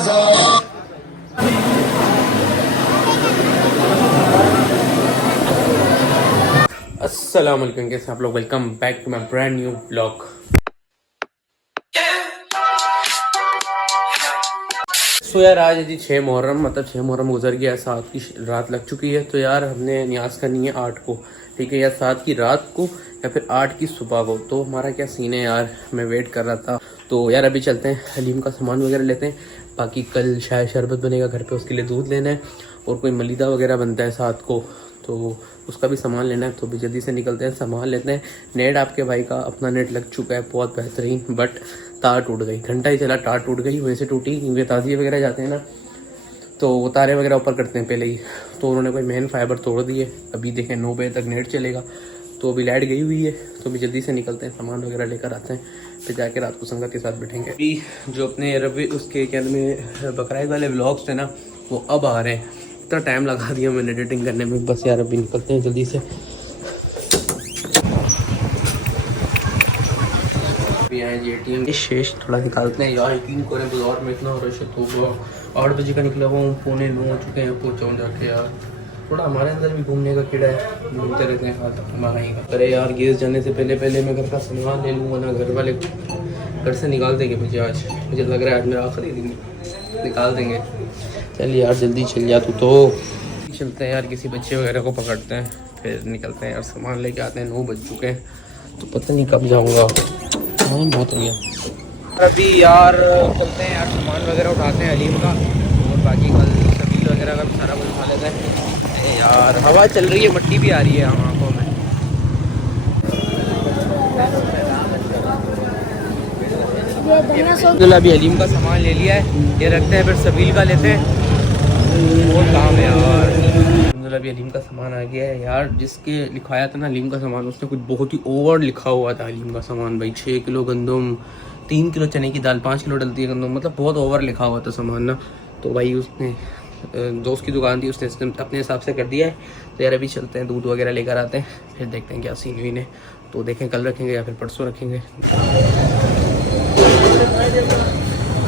अस्सलाम वालेकुम, कैसे आप लोग। Welcome back to my brand new blog. So यार आज यदि 6 मुहर्रम मतलब 6 मुहर्रम गुजर गया, 7 की रात लग चुकी है। तो यार हमने न्याज करनी है 8 को, ठीक है, या 7 की रात को या फिर 8 की सुबह को। तो हमारा क्या सीन है यार, मैं वेट कर रहा था। तो यार अभी चलते हैं, हलीम का सामान वगैरह लेते हैं। बाकी कल शायद शरबत बनेगा घर पे, उसके लिए दूध लेना है और कोई मलीदा वगैरह बनता है 7 को, तो उसका भी सामान लेना है। तो भी जल्दी से निकलते हैं, सामान लेते हैं। नेट आपके भाई का अपना नेट लग चुका है, बहुत बेहतरीन, बट तार टूट गई। घंटा ही चला, तार टूट गई। वैसे टूटी क्योंकि ताज़िए वगैरह जाते हैं ना, तो वो तारे वगैरह ऊपर करते हैं पहले ही। तो उन्होंने कोई मेन फाइबर तोड़ दिए। अभी देखें 9 बजे तक नेट चलेगा, तो अभी लाइट गई हुई है। तो अभी जल्दी से निकलते हैं, सामान वगैरह लेकर आते हैं, फिर जाके रात को संगत के साथ बैठेंगे। अभी जो अपने रबी उसके क्या में बकराईद वाले व्लॉग्स थे ना, वो अब आ रहे हैं। इतना टाइम लगा दिया मैंने एडिटिंग करने में, बस यार अभी निकलते हैं जल्दी से। अभी आए जी ATM शेष थोड़ा निकालते हैं यार। यकीन करें बाजार में इतना रश होगा। 8 बजे का निकला हुआ हूँ, 8:45 हो चुके हैं, पहुँचा हूँ जाके। यार थोड़ा हमारे अंदर भी घूमने का कीड़ा है, घूमते रहते हैं हाथ हमारा ही का। अरे यार गैस जाने से पहले मैं घर का सामान ले लूँगा ना, घर वाले घर से निकाल देंगे मुझे। आज मुझे लग रहा है आज मेरा आखिरी दिन, निकाल देंगे। चल यार जल्दी चल जा तू तो। चलते हैं यार, किसी बच्चे वगैरह को पकड़ते हैं, फिर निकलते हैं यार, सामान लेके आते हैं। 9 बज चुके हैं, तो पता नहीं कब जाऊँगा। हाँ बहुत हो गया। अभी यार चलते हैं यार, सामान वगैरह उठाते हैं हलीम का, और बाकी कल सबील वगैरह का भी सारा कुछ उठा लेते हैं। यार हवा चल रही है, मट्टी भी आ रही है आँखों में। अभी हलीम का सामान ले लिया है, ये रखते हैं, फिर सबील का लेते हैं। बहुत काम है यार। अभी हलीम का सामान आ गया है यार। जिसके लिखाया था ना हलीम का सामान, उसने कुछ बहुत ही ओवर लिखा हुआ था हलीम का सामान भाई। 6 किलो गंदम, 3 किलो चने की दाल, 5 किलो डलती है गंदम, मतलब बहुत ओवर लिखा हुआ था सामान ना। तो भाई उसने दोस्त की दुकान थी, उसने अपने हिसाब से कर दिया है। तो यार अभी चलते हैं, दूध वगैरह लेकर आते हैं, फिर देखते हैं क्या सीन वीन है। तो देखें कल रखेंगे या फिर परसों रखेंगे।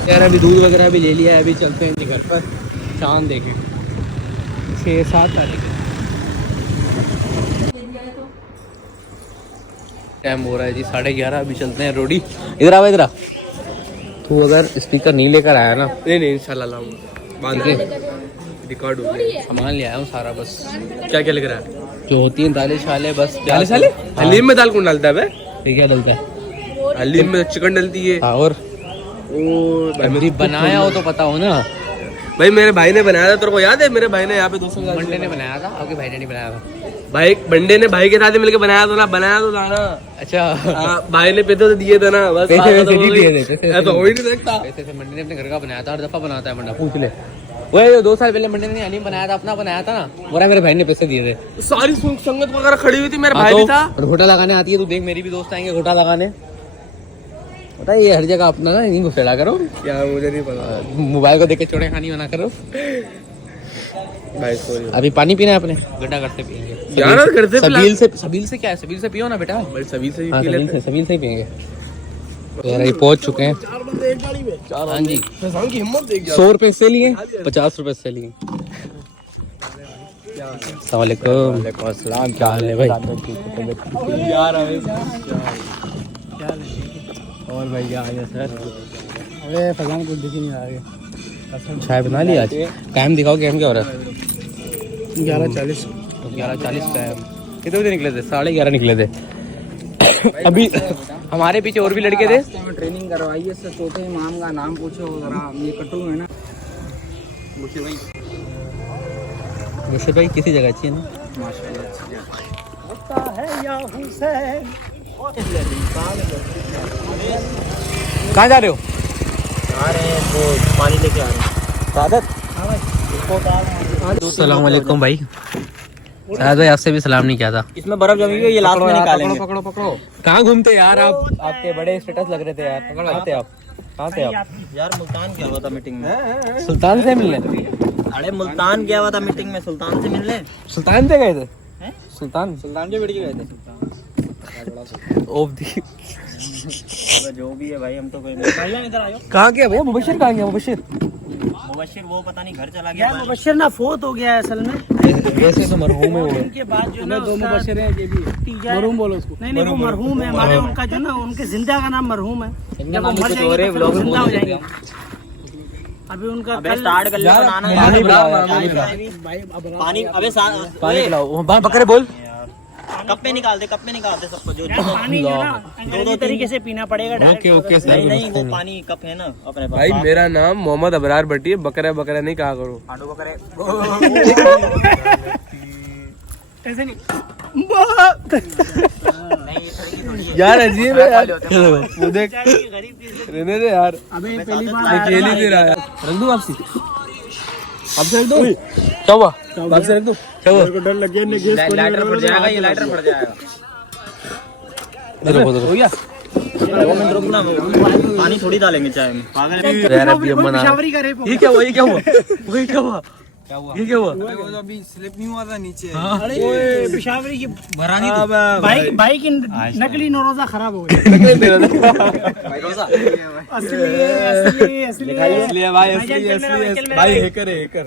यार अभी दूध वगैरह भी ले लिया है, अभी चलते हैं घर पर। चांद देखें 6-7 तारीख टाइम हो रहा है जी 11:30। अभी चलते हैं रोडी। इधर आ, इधर आ। तू अगर स्पीकर नहीं लेकर आया ना, नहीं इंशाल्लाह लाऊंगा बाद में। रिकॉर्ड हो गया, सामान ले आया हूँ सारा। बस क्या क्या लेकर आया, जो होती है दालें शाले, बस दालें शाले। हलीम में दाल कौन डालता है? ये क्या डलता है हलीम में? चिकन डलती है। और अभी बनाया हो तो पता हो ना भाई। मेरे भाई ने बनाया था, तेरे को याद है? मेरे भाई ने यहाँ पे 200 बंडे ने बनाया था, आपके भाई ने नहीं बनाया था। भाई बंडे ने भाई के साथ मिलकर बनाया था ना, बनाया तो था ना। अच्छा भाई ने पैसे तो दिए थे ना, बस पैसे नहीं दिए थे तो हो ही नहीं सकता। पैसे से बंडे ने अपने घर का बनाया था, हर दफा बनाता है बंडा, पूछ ले। वो 2 साल पहले बंडे ने हलीम बनाया था, अपना बनाया था ना, बोला मेरे भाई ने पैसे दिए थे। सारी संगत वगैरह खड़ी हुई थी, मेरा भाई भी था। घोटा लगाने आती है तू देख, मेरी भी दोस्त आएंगे घोटा लगाने। पता है ये हर जगह अपना ना इनको फैला करो यार, मुझे नहीं पता। मोबाइल को देख के चोड़े खानी बना करो भाई। सॉरी अभी पानी पीना है अपने, गड्ढा करते पियेंगे यार। करते सबील से क्या है, सबील से पियो ना बेटा भाई। सबील से पी लेते हैं, सबील से ही पियेंगे यार। ये पहुंच चुके हैं। 4 बंदे एक गाड़ी में। हाँ जी, इंसान की हिम्मत देख। 100 रुपए से लिए, 50 रुपए से लिए। अस्सलाम वालेकुम। अस्सलाम, क्या हाल है भाई? और भाई क्या हाल है सर? अरे फजान कुछ दिख ही नहीं रहा। चाय बना ली आज? टाइम दिखाओ, गेम क्या हो रहा है? 11:40। 11:40 टाइम। कितने बजे निकले थे? 11:30 निकले थे। अभी हमारे पीछे और भी लड़के थे। ट्रेनिंग करवाई है, चौथे इमाम का नाम पूछो जरा। ये कटू है ना मुर्शिद भाई, किसी जगह अच्छी है ना माशाल्लाह। कहाँ जा रहे हो? आ रहे हैं वो पानी लेके आ रहे हैं। सादत, अस्सलाम वालेकुम भाई। शायद भाई आपसे भी सलाम नहीं किया था। इसमें बर्फ जमी हुई है, ये लास्ट में निकालेंगे। पकड़ो पकड़ो। कहाँ घूमते यार आप? आपके बड़े स्टेटस लग रहे थे यार। कहाँ थे आप? कहाँ थे आप? यार मुल्तान गया हुआ था मीटिंग में। सुल्तान से मिलने? अरे मुल्तान गया हुआ था मीटिंग में, सुल्तान से मिलने। सुल्तान से गए थे? सुल्तान के बेटे गए थे। जो भी है भाई, हम तो कोई नहीं। कहाँ गया भैया मुबशिर? कहाँ गया मुबशिर? मुबशिर वो पता नहीं घर चला गया। मुबशिर ना फोत हो गया है असल में, वैसे तो मरहूम है वो। उनके बाद जो ना दो मुबशिर हैं, ये भी है। मरहूम बोलो उसको। नहीं नहीं वो मरहूम है हमारे, उनका जो ना उनके जिंदा का नाम मरहूम है, जब वो मर जाएंगे तो फिर वो जिंदा हो जाएंगे। अभी उनका स्टार्ट कर लिया बनाना। पानी अबे पानी पिलाओ, बकरे बोल। कप पे निकालते सबको जो पानी जो ना अंग्रेजी तरीके से पीना पड़ेगा डायरेक्ट। ओके नहीं वो पानी कप है ना अपने पास। भाई मेरा नाम मोहम्मद अबरार भट्टी है, बकरा बकरा नहीं कहा करो। आलू बकरे ऐसे नहीं यार अजीब है यार, वो देख रहने दे यार। अबे पहली बार अकेली दे रहा है। रख दूं आपसी अब से रख दो, क्या हुआ? अब से रख दो। क्या हुआ? डर लग गया, गैस लाइटर फट जाएगा, ये लाइटर फट जाएगा। हो गया। 2 मिनट रुकना, पानी थोड़ी डालेंगे चाय में। पागल है। यार अभी अम्मा ना, पेशावरी का रेप हो ये क्या हुआ? ये क्या हुआ? ये क्या हुआ? ये क्या हुआ? वो अभी स्लिप नहीं हुआ था नीचे। अरे पेशावरी की भरा नहीं तू। भाई की नकली नौरोजा खराब हो गई। असली इसलिए भाई, असली भाई हैकर है, हैकर।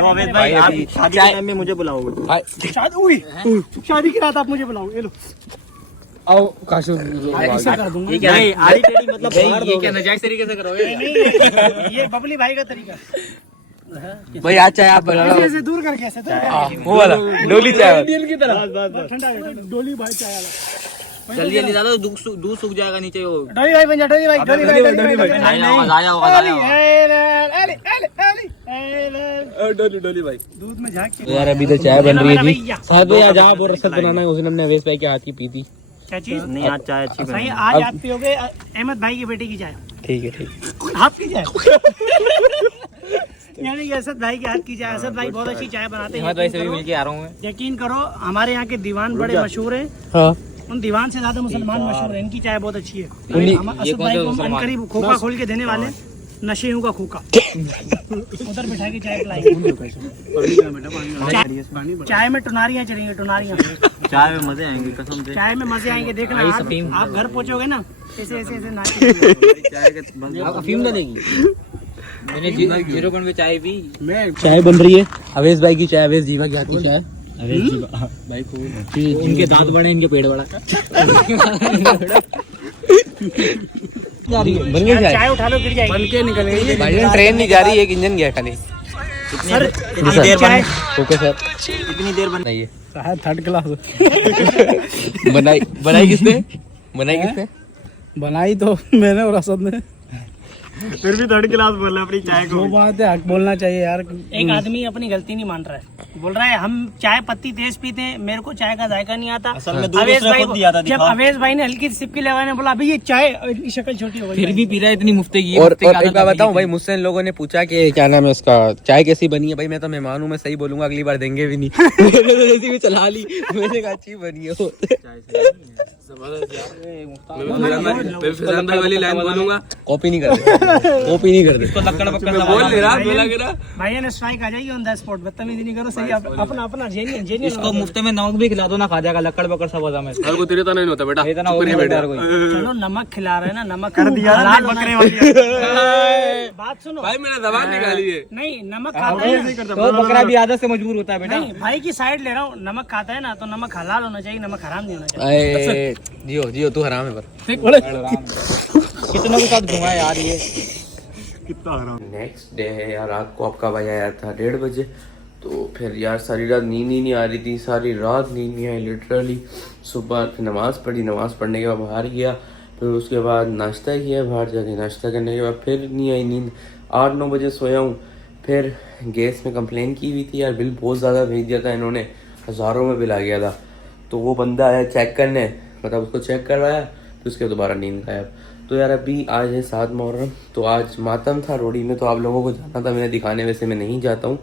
अवेद भाई आप शादी के टाइम में मुझे बुलाओगे। शादी की रात आप मुझे बुलाओ, ये लो आओ काशु। ऐसा कर दूंगा। ये क्या है? आड़ी टेढ़ी मतलब ये क्या नाजायज तरीके से करोगे? नहीं, ये बबली भाई का तरीका भाई आज चाय आप बना लो, ऐसे दूर करके ऐसे वो वाला डोली चाय। की तरह ठंडा डोली भाई चाय वाला। जल्दी जल्दी डालो, दूध सूख जाएगा नीचे। वो डोली भाई बन जा, डोली भाई, डोली भाई, डोली भाई। डोली भाई। दूध में झाँक के। तो यार अभी तो चाय बन रही है जी। साहब यार जहाँ वो रसद बनाना है उस दिन हमने अवेश भाई के हाथ की पी थी। क्या चीज? नहीं आज चाय अच्छी सही, बनी। आज आप पियोगे अहमद भाई की बेटी की चाय। ठीक है ठीक। आपकी चाय यानी कि असद भाई के हाथ की चाय। असद भाई बहुत अच्छी चाय बनाते हैं। भाई से भी मिलके आ रहा हूँ मैं। यकीन करो हमारे यहाँ के दीवान बड़े मशहूर हैं, हाँ उन दीवान से ज्यादा मुसलमान मशहूर हैं। इनकी चाय बहुत अच्छी है। उन्हीं- हम असद भाई को हम करीब खोखा खोल के देने वाले, नशेहू का खोखा उधर बिठा के चाय पिलाएंगे। चाय में टुनारियाँ चलेंगी, टुनारियाँ। चाय में मजे आएंगे कसम से। चाय में मजे आएंगे, देखना आप घर पहुँचोगे ना ऐसे ऐसे ऐसे नाचे। आप अफीम डालेगी। मैंने 0 पॉइंट पे चाय पी। चाय बन रही है अवेश भाई की चाय, अवेश जीवा की हाथ की चाय। भाई को इनके दांत बड़े, इनके पेट बड़ा। बन गई चाय। चाय उठा लो गिर जाएगी। बन के निकल गई। भाई ट्रेन नहीं जा रही, एक इंजन गया खाली। सर इतनी देर चाय ओके सर। इतनी देर बन नहीं है थर्ड क्लास बनाई किसने? बनाई किसने? बनाई तो मैंने और असद ने। फिर भी थर्ड क्लास बोल रहा अपनी चाय वो बात है, हक बोलना चाहिए यार। एक आदमी अपनी गलती नहीं मान रहा है, बोल रहा है हम चाय पत्ती तेज पीते हैं, मेरे को चाय का जायका नहीं आता। असल में दूध अवेश उसने भाई खुद दिया था, जब दिखा। अवेश भाई ने हल्की सिपकी लगाने बोला अभी ये चाय की शक्ल छोटी हो गई। फिर भी पी रहा है इतनी मुफ्ते की। और एक बात बताऊं भाई, मुझसे इन लोगों ने पूछा कि क्या नाम है उसका, चाय कैसी बनी है? भाई मैं तो मेहमान हूँ, मैं सही बोलूंगा, अगली बार देंगे भी नहीं। जैसी भी चला ली, मैंने कहा अच्छी बनी है। फिजान भाई वाली लाइन बोलूंगा। कॉपी नहीं करते, कॉपी नहीं करते। लक्कड़ पक्कड़ बोल ले रहा, बोला के रहा। भैया ने स्ट्राइक आ जाएगी ऑन द स्पॉट, बदतमीजी नहीं करो, सही अपना अपना जेन्युइन जेन्युइन। इसको मुफ्त में नमक भी खिला दो ना, खा जाएगा लक्कड़ पकड़ सब होता में। को तेरे तो नहीं होता बेटा, इतना हो नहीं बैठा कोई। चलो नमक खिला रहे हैं ना, नमक कर दिया बकरे वाली। बात सुनो भाई मैंने जबान निकाली है। नहीं, नमक खाता है ना, तो बकरा भी आदत से मजबूर होता है बेटा। नहीं भाई की साइड ले रहा हूँ, नमक खाता है ना तो नमक हलाल होना चाहिए, नमक हराम नहीं होना चाहिए। जियो जियो तू हराम है पर। कितनों के साथ घुमा है यार ये। नेक्स्ट डे है यार, रात को आपका भाई आया था 1:30 बजे। तो फिर यार सारी रात नींद ही नहीं आ रही थी, सारी रात नींद नहीं आई लिटरली। सुबह फिर नमाज़ पढ़ी, नमाज़ पढ़ने के बाद बाहर गया, फिर उसके बाद नाश्ता किया, बाहर जाके नाश्ता करने के बाद फिर नहीं आई नींद। 8-9 बजे सोया हूँ। फिर गैस में कंप्लेन की हुई थी यार, बिल बहुत ज़्यादा भेज दिया था इन्होंने, हज़ारों में बिल आ गया था। तो वो बंदा आया चेक करने, मतलब उसको चेक करवाया, तो उसके दोबारा नींद गायब। तो यार अभी आज है 7 मुहर्रम, तो आज मातम था रोडी में, तो आप लोगों को जाना था मैंने दिखाने। वैसे मैं नहीं जाता हूँ,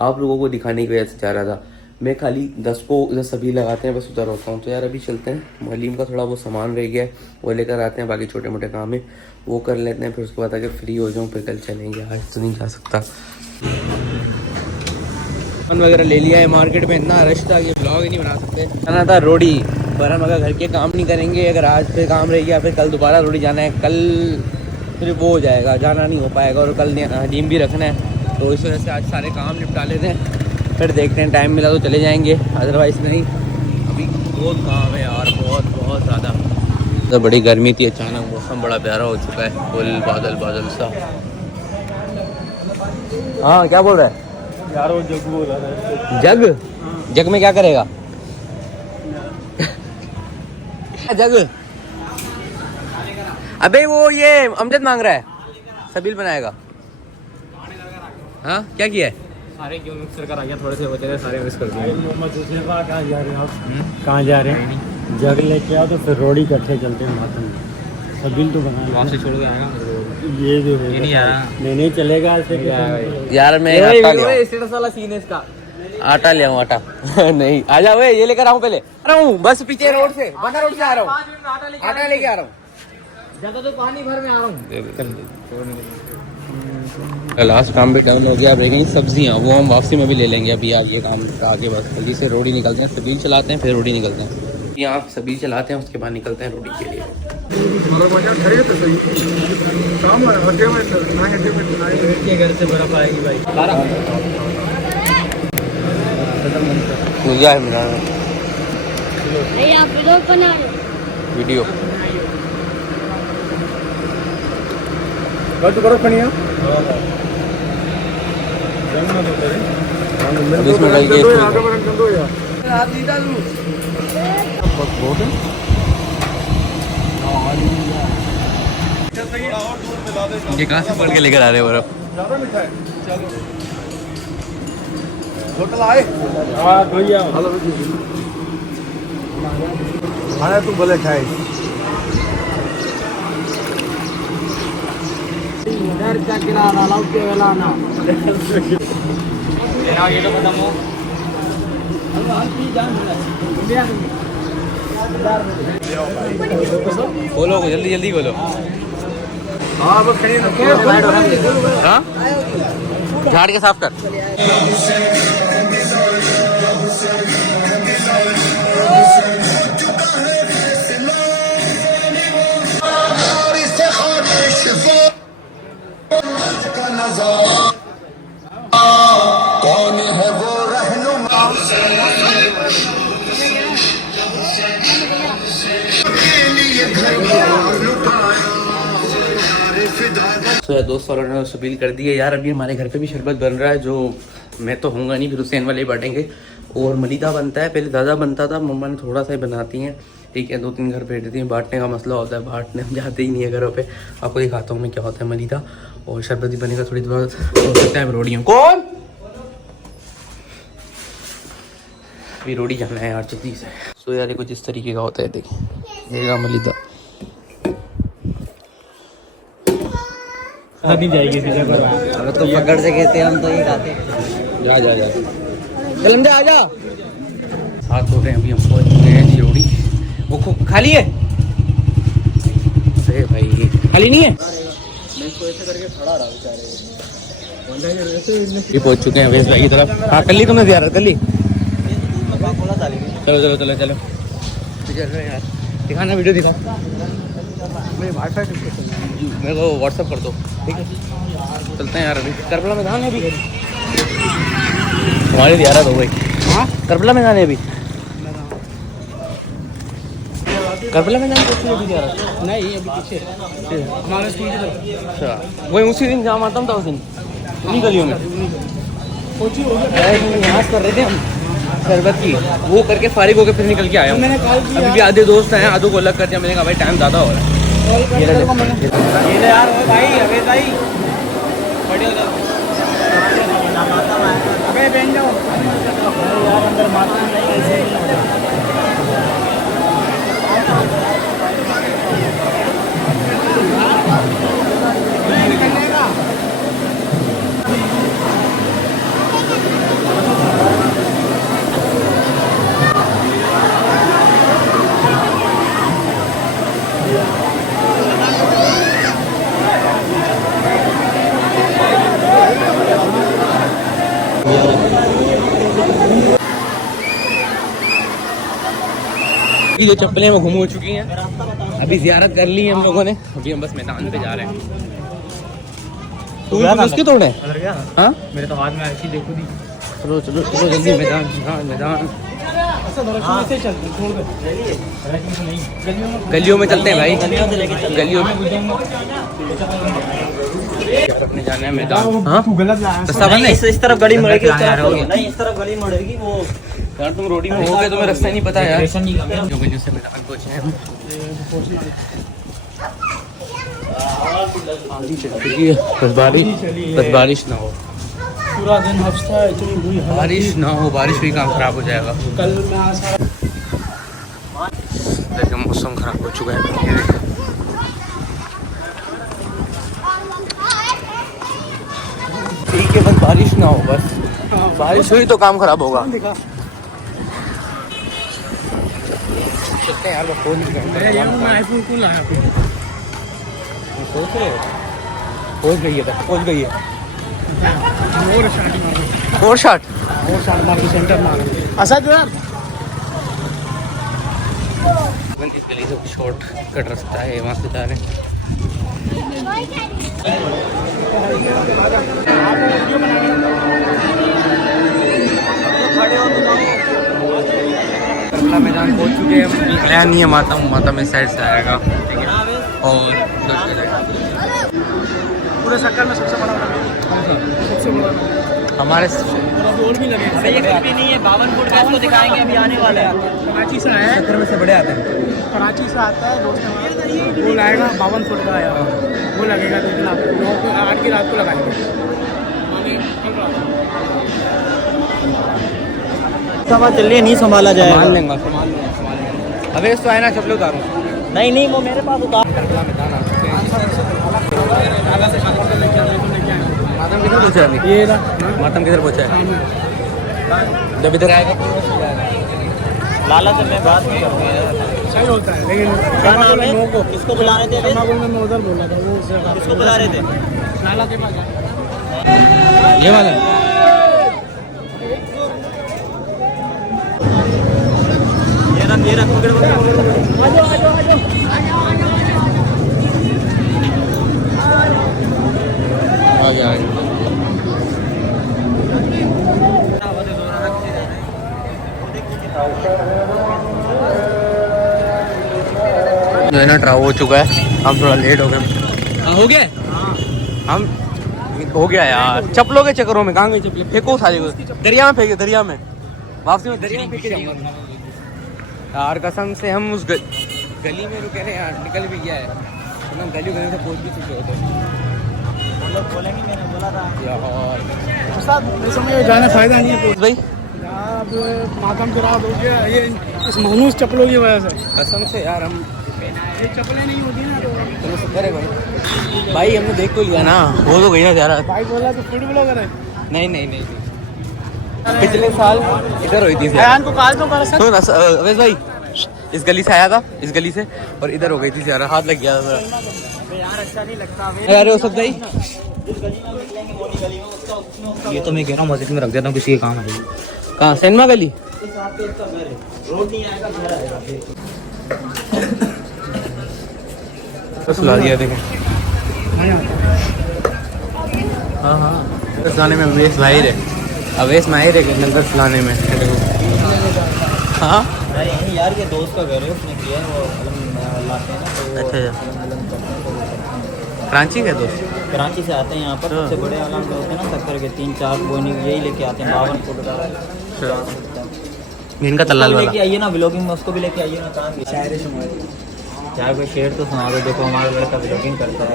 आप लोगों को दिखाने की वजह से जा रहा था। मैं खाली 10 को इधर सभी लगाते हैं, बस उधर होता हूँ। तो यार अभी चलते हैं, मलीम का थोड़ा वो सामान रह गया है, वो लेकर आते हैं, बाकी छोटे मोटे काम है वो कर लेते हैं। फिर उसके बाद अगर फ्री हो जाऊँ फिर कल चलेंगे, आज तो नहीं जा सकता। सामान वगैरह ले लिया है, मार्केट में इतना रश था कि ब्लॉग ही नहीं बना सकते। जाना था रोडी, पर हम अगर घर के काम नहीं करेंगे, अगर आज पे काम रह गया फिर कल दोबारा रोडी जाना है, कल फिर वो हो जाएगा, जाना नहीं हो पाएगा। और कल हलीम भी रखना है, तो इस वजह से आज सारे काम निपटा लेते हैं, फिर देखते हैं टाइम मिला तो चले जाएंगे, अदरवाइज़ नहीं। अभी बहुत काम है यार, बहुत बहुत ज़्यादा। तो बड़ी गर्मी थी, अचानक मौसम बड़ा प्यारा हो चुका है, फुल बादल बादल सा। हाँ क्या बोल रहा है यार? वो जग बोल रहा है। जग? जग में क्या करेगा? जग? अबे वो ये अमजद मांग रहा है, सबील बनाएगा। हाँ क्या किया है? सारे क्यों मिक्स कर आ गया, थोड़े से बचे थे सारे मिक्स कर दिए। कहाँ जा रहे हैं आप? कहाँ जा रहे हैं? जग लेके आओ तो फिर रोड इकट्ठे चलते हैं मातम में। सबील तो बना वहाँ से छोड़ के आएगा ये जो ये नहीं आया। नहीं चलेगा यार मैं आटा ले आऊं। स्टेटस वाला सीन है इसका। आटा ले आऊं, आटा। नहीं आ जा वे, ये लेकर आऊं पहले। आ रहा हूँ बस पीछे रोड से, बना रोड से आ रहा हूँ, आटा लेके आ रहा हूँ। ज्यादा तो पानी भर में आ रहा हूँ। लास्ट काम भी डन हो गया। अब रहेंगी सब्जियाँ, वो हम वापसी में भी ले लेंगे। अभी आगे काम का आगे बस जल्दी से रोडी निकलते हैं, सबील चलाते हैं, फिर रोडी निकलते हैं। यहाँ सबील चलाते हैं, उसके बाद निकलते हैं रोडी के लिए। घर से बर्फ आएगी भाई। मुझे मिला आप व्लॉग बना रहे हो? वीडियो इसमें डाल के ये कहाँ से पकड़ के लेकर आ रहे हो बर्फ? खाना तू भले खाए। ये तो खत्म हो। खोलो जल्दी जल्दी खोलो। हाँ बस खड़ी हाँ झाड़ के साफ कर। कौन है वो रहनुमा तो दोस्त वालों ने सबील कर दी है यार। अभी हमारे घर पे भी शरबत बन रहा है, जो मैं तो होऊंगा नहीं, फिर हुसैन वाले ही बांटेंगे। और मलिदा बनता है, पहले ज़्यादा बनता था, मम्मा ने थोड़ा सा ही बनाती हैं, ठीक है। 2-3 घर भेज देती हैं, बांटने का मसला होता है, बांटने हम जाते ही नहीं है घरों पे। आपको दिखाता हूँ मैं क्या होता है मलिदा। और शरबत भी बनेगा थोड़ी देर बाद, हो सकता है रोटियाँ। कौन अभी रोटी जाना है यार जल्दी से। सो यार ये कुछ इस तरीके का होता है, देखिए ये मलिदा। नहीं जाएगी अगर तो पकड़ से कहते हैं हम तो ये खाते। जा जा जा चल आ जा। साथ हो रहे हैं, अभी हम पहुंच चुके हैं जी रोटी। वो खाली है? अरे भाई खाली नहीं है। मैं इसको ऐसे करके खड़ा रहा बेचारे। पहुंच चुके हैं वेस्ट भाई की तरफ। हाँ कर ली तुमने ज़ियारत कर ली? चलो चलो चलो चलो यार, दिखाना वीडियो दिखा। मेरे को व्हाट्सअप कर दो, ठीक है? चलते हैं यार, अभी करबला मैदान है, अभी हमारी ज़ियारत हो गई। हाँ करबला मैदान है अभी, करबला मैदान पहुँची ज़ियारत नहीं अभी पीछे हमारे स्कूल की तरफ। अच्छा वही उसी दिन जहाँ आता हूँ था, उस दिन उन्हीं गलियों में नमाज कर रहे थे हम शरबत की, वो करके फारिग होकर फिर निकल के आया हूँ। अभी भी आधे दोस्त हैं, आधों को अलग कर दिया। मैंने कहा भाई टाइम ज़्यादा हो रहा है। ये यार भाई अबे भाई बढ़िया अबे बहन जाओ यार अंदर माता नहीं ऐसे जो चप्पलें वो घूम हो चुकी हैं। अभी ज़ियारत कर ली है हम लोगों ने, अभी हम बस मैदान पे जा रहे हैं। उसके तोड़े अंदर गया हाँ मेरे तो हाथ में आई थी देखो दी चलो चलो चलो जल्दी मैदान मैदान गलियों में चलते हैं भाई गलियों में अपने जाना है मैदान हाँ रास्ता बंद है इस तरफ गली मुड़ेगी नहीं इस तरफ गली मुड़ेगी वो यार तुम रोडी में हो गए तुम्हें रास्ता नहीं पता यार जो गलियों से मैदान पहुंचे हैं बस बारिश ना हो पूरा दिन हफ्ता है इतनी बुरी हालत बारिश ना हो बारिश हुई काम खराब हो जाएगा कल मैं आज देखो मौसम खराब हो चुका है ठीक है बस बारिश ना हो बस बारिश हुई तो काम खराब होगा चलते हैं यार वो फोन आईफोन कौन लाया सोच रहे हो पहुंच गई है पहुंच गई है और शॉट मार्केट सेंटर में असद यार इस गली से शॉर्ट कट रास्ता है वहाँ से जा रहे हैं मैदान पहुंच चुके हैं नया नहीं है माता में साइड से आएगा ठीक है और पूरे सर्कल में सबसे बड़ा हमारे और भी लगे अबे ये कुछ भी नहीं है 52 फुट का इसको दिखाएंगे अभी आने वाला है कराची से आया है में से बड़े आते हैं कराची से आता है दोस्त वो लाएगा 52 फुट का आया वो लगेगा 2 लाख 8 की रात को लगाएंगे समझ चलिए नहीं संभाला संभाल जाएगा लेंगे अबे इस तो आए ना चप्पल उतारो नहीं वो मेरे पास उतार मैदान आ चुके हैं मातम किधर पहुंचा है अभी ये मातम किधर पहुंचा है जब इधर आएगा लाला से मैं बात नहीं करूँगा सही होता है लेकिन क्या नाम है किसको बुला रहे थे समागम में मैं उधर बोला था वो किसको बुला रहे थे नाला के पास ये वाला ये रख पकड़ आ गया जो है ना ट्राव हो चुका है हम थोड़ा लेट हो गए हो गया हम हो गया यार चप्पलों के चक्करों में कहाँ गई चप्पलें फेंको सारी को दरिया में फेंके दरिया में वापसी में दरिया में फेंके जाऊंगा यार कसम से हम उस गली में रुके रहे यार निकल भी गया है तो हम गली से पहुंच भी चुके होते बोलेंगे मैंने बोला था यार समय जाने फायदा नहीं है भाई अब मातम की रात हो गया ये इस मनूस चप्पलों की वजह से कसम से यार हम ये चप्पलें नहीं होती ना तो चलो शुक्र है भाई भाई हमने देख तो लिया ना वो तो गया यार भाई बोला तो फूड ब्लॉगर है नहीं पिछले साल इधर हुई थी को कॉल तो कर सकते सुन अवेश भाई इस गली से आया था इस गली से और इधर हो गई थी यार हाथ लग गया था यार अच्छा नहीं लगता यार वो सब भाई ये तो मैं कह रहा हूँ मस्जिद में रख देता हूँ किसी के काम है कहाँ सैनमा गली रोड नहीं आएगा घर आएगा बस ला दिया देखें हाँ बस लाने में अवेश माहिर है अवेश माहिर है नंबर लाने में हाँ नहीं यार ये दोस्त का घर है उसने किया है वो लाते हैं ना तो अच्छा कराची का दोस्त कराची से आते हैं यहाँ पर सबसे बड़े आलम जो होते हैं ना शक्कर के 3-4 बोनी यही लेके आते हैं 52 फुट का इनका तल्लाल वाला लेके आइए ना ब्लॉगिंग में उसको भी लेके आइए ना कहाँ चाहे कोई शेर तो सुना दो देखो हमारा लड़का ब्लॉगिंग करता है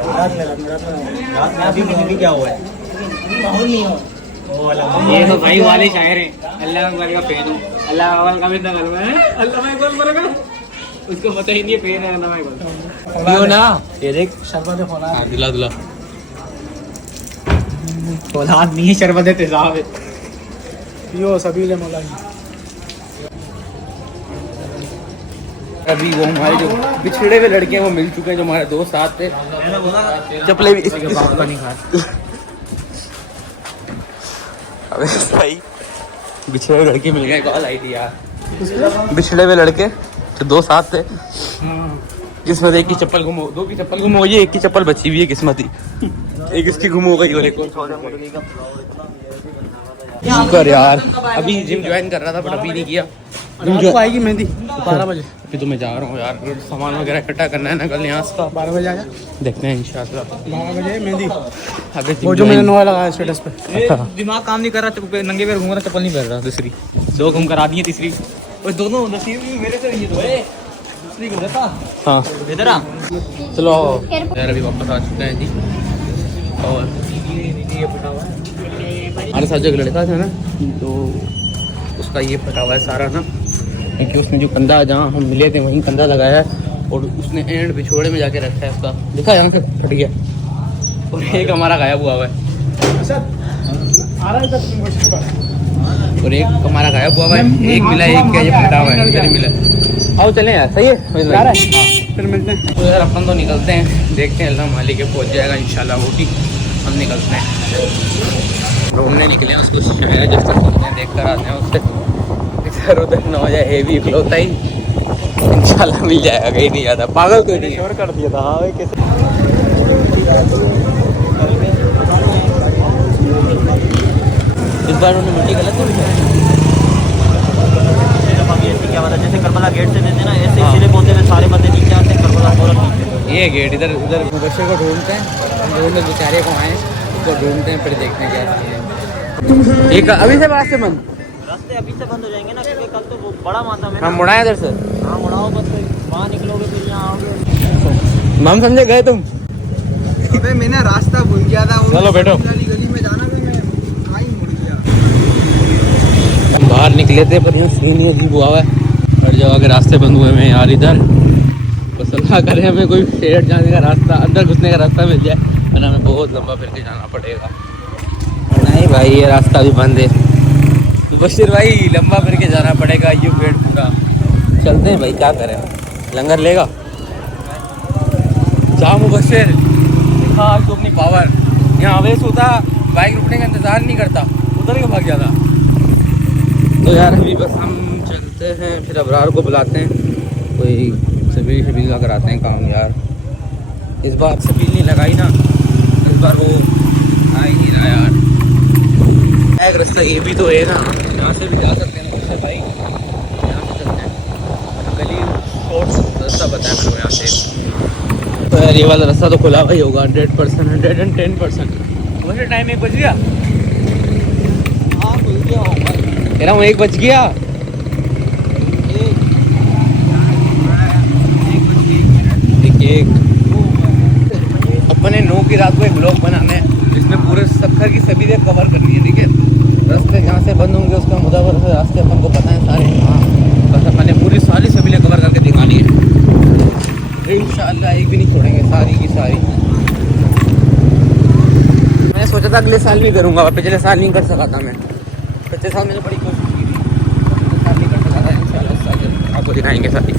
रात में अभी क्या हुआ है ये तो भाई वाले शायर हैं अल्लाह अकबर का पेन हूँ अल्लाह अकबर का भी नगल में अल्लाह अकबर का उसको पता ही नहीं है पेन है अल्लाह अकबर यो ना ये देख शरबत खोला हाँ, दिला औलाद नहीं है शरबत तेजाब है यो सबीले मौलाना अभी वो हमारे जो बिछड़े हुए लड़के हैं वो मिल चुके हैं जो हमारे दोस्त साथ थे चप्पलें भी इसके बाप का नहीं खा अबे भाई बिछड़े हुए लड़के मिल गए कॉल आई थी यार बिछड़े हुए लड़के जो दो साथ थे किस्मत एक की चप्पल गुम हो, दो की चप्पल गुम हो गई, एक की चप्पल बची हुई है किस्मत ही। एक इसकी गुम हो गई और एक कर यार। अभी जिम ज्वाइन कर रहा था बट अभी नहीं किया। रात को आएगी मेहंदी 12 बजे। अभी तो मैं जा रहा हूँ यार, सामान वगैरह इकट्ठा करना है ना कल यहाँ का। 12 बजे आया, देखते हैं इंशाल्लाह 12 बजे मेहंदी। अभी वो जो मैंने नोया लगाया स्टेटस पे। दिमाग काम नहीं कर रहा, नंगे पैर घूम रहा, चप्पल नहीं पहन रहा। दूसरी दो घूम कर आ दी है, तीसरी और दोनों नसीब मेरे से नहीं है। दूसरी को देता हाँ इधर आ। चलो यार अभी वापस आ चुके हैं जी। और हमारे साथ जो लड़का था ना, तो उसका ये फटा हुआ है सारा ना, क्योंकि उसने जो कंधा जहाँ हम मिले थे वहीं कंधा लगाया है और उसने एंड पिछोड़े में जाके रखा है उसका, देखा यहाँ से फट गया। और एक हमारा गायब हुआ है और एक हमारा गायब हुआ है, एक मिला, एक क्या ये फटा हुआ है, इधर ही मिला। आओ चलें यार, सही है फिर मिलते हैं। तो यार अपन तो निकलते हैं, देखते हैं अल्लाह मालिक के पहुँच जाएगा इंशाल्लाह वो भी। हम निकलते हैं, ढूंढने निकले हैं उसको, शायद जब तक देख कर आते हैं उससे इधर उधर न हो जाए, हेवी इकलौता ही इंशाल्लाह मिल जाएगा, कहीं नहीं जाता। पागल कोई नहीं है। कर दिया था। हाँ भाई कैसे इस बार उन्होंने मिट्टी गलत नहीं बिछाई। क्या पता, जैसे करबला गेट से देते ना, ऐसे हाँ। सीधे बोलते हुए सारे बंदे नीचे आते हैं, करबला पूरा नीचे। ये गेट इधर उधर बच्चे को ढूंढते हैं, हम ढूंढते बेचारे को आए उसको ढूंढते हैं, फिर देखते हैं क्या है। एक अभी से रास्ते बंद, रास्ते अभी से बंद हो जाएंगे ना, क्योंकि कल तो वो बड़ा माता में हम मुड़ाए इधर से। हाँ मुड़ाओ, बस वहाँ निकलोगे फिर यहाँ आओगे। हम समझे गए तुम। अबे मैंने रास्ता भूल गया था। चलो बैठो। गली में जाना था, मैं कहाँ ही मुड़ गया। हम बाहर निकले थे पर यहाँ सीन ही अजीब हुआ है, हर जगह के रास्ते बंद हुए हैं यार। इधर बस अल्लाह करे हमें कोई शेर जाने का रास्ता, अंदर घुसने का रास्ता मिल जाए, वरना हमें बहुत लंबा फिर के जाना पड़ेगा। नहीं भाई ये रास्ता भी बंद है, मुबशिर भाई लंबा फिर के जाना पड़ेगा। यू पेड़ पूरा चलते हैं भाई, क्या करें, लंगर लेगा। जा मुबशिर, दिखा आज तो अपनी पावर। यहाँ अवेश होता बाइक रुकने का इंतज़ार नहीं करता, उधर ही भाग जाता। तो यार अभी बस हम चलते हैं, फिर अबरार को बुलाते हैं, कोई सबील शबील का कराते हैं काम यार। इस बार सबील नहीं लगाई ना, इस बार वो आ ही नहीं रहा यार। एक रास्ता ये भी तो है ना, यहाँ से भी जा सकते हैं उससे भाई, यहाँ से चलते हैं। गली शॉर्ट रास्ता बताया मेरे को यहाँ से। तो यार ये वाला रास्ता तो खुला हुआ ही होगा 100%, 110%। वैसे टाइम 1 बज गया। हाँ खुल गया होगा। कह रहा हूँ 1 बज गया। एक अपने 9 की रात को एक ब्लॉग बनाना है जिसमें पूरे सफर की सभी जगह कवर करनी है, ठीक है। रास्ते जहाँ से बंद होंगे उसका मुदावर से रास्ते अपन को पता है सारे, हाँ बस अपन ने पूरी सारी सभी जगह कवर करके दिखानी है इंशाअल्लाह। एक भी नहीं छोड़ेंगे, सारी की सारी। मैंने सोचा था अगले साल भी करूँगा, पिछले साल नहीं कर सका था मैं। पिछले साल मैंने बड़ी कोशिश की थी, पिछले साल नहीं कर सका था। इंशाअल्लाह आपको दिखाएंगे सारी।